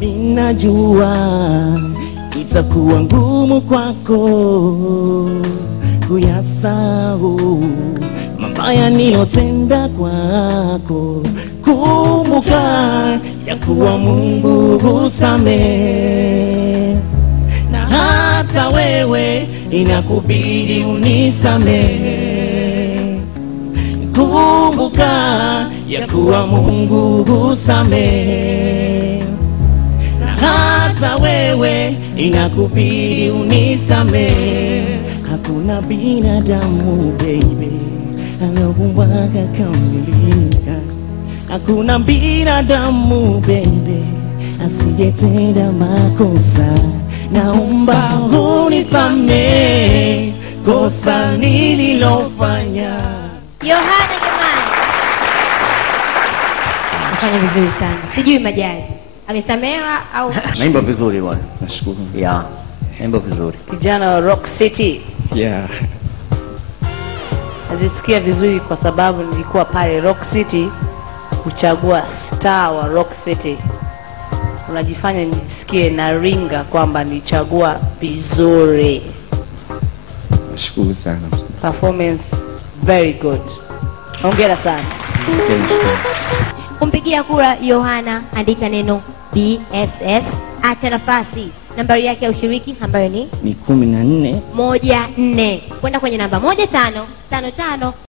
Ninajua itakuwa ngumu kwako kuyasahau mabaya niliyotenda kwako. Kumbuka ya kuwa Mungu husamehe, na hata wewe inakubidi unisamehe. Kumbuka ya kuwa Mungu husamehe, na hata wewe inakubidi unisamehe. Hakuna binadamu baby anayeumbwa kamilika. Hakuna binadamu baby asiyetenda makosa. Naomba unisamehe kosa nililofanya. Yohana jamani, afanya vizuri sana. Sijui Majari amesamehewa au naimba vizuri bwana. Nashukuru. Yeah, naimba vizuri. Kijana wa Rock City. Yeah. Nazisikia vizuri kwa sababu nilikuwa pale Rock City kuchagua star wa Rock City. Unajifanya nisikie na ringa kwamba nilichagua vizuri. Nashukuru sana. Performance very good. Hongera sana. kumpigia kura Yohana, andika neno BSS, acha nafasi nambari yake ya ushiriki ambayo ni 14 14 kwenda kwenye namba 1555